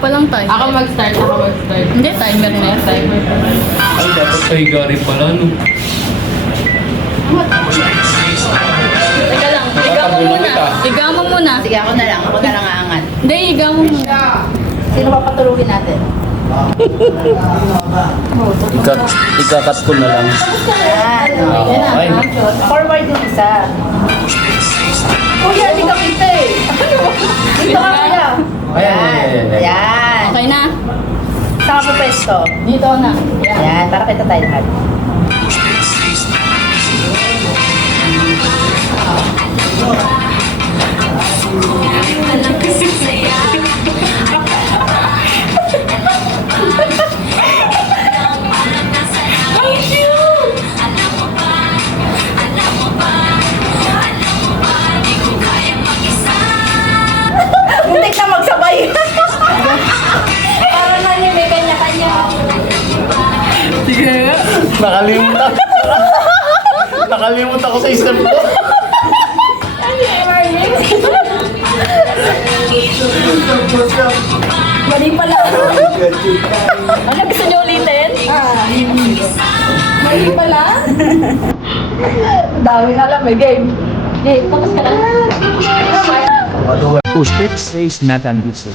pa lang tayo. Ako mag-start. Hindi, timer na yan. Timer. Ay, dapat pahiga rin pala, no? Teka lang, higa mo Nakatulog muna. ka. Higa mo muna. Sige, ako na lang aangat. Hindi, higa mo muna. Sino papatulugin natin? Ikakat ko na lang. Yan. Yan Ay. na. Forward yung isa. Kuya, hindi ka kita eh. Dito ka kuya. Ayan. Yan. Okay na? Saan ka pa pwesto? Dito na. Yan. Yan, para kita tayo lahat. Muntik na magsabay. Parang na may kanya-kanya. Sige. Nakalimutan. Nakalimutan ko sa step ko. Mali pala. Ano, gusto niyo ulitin? Mali pala? Dami alam eh, game. Okay, focus ka na. Usted 6 Nathan Dusel.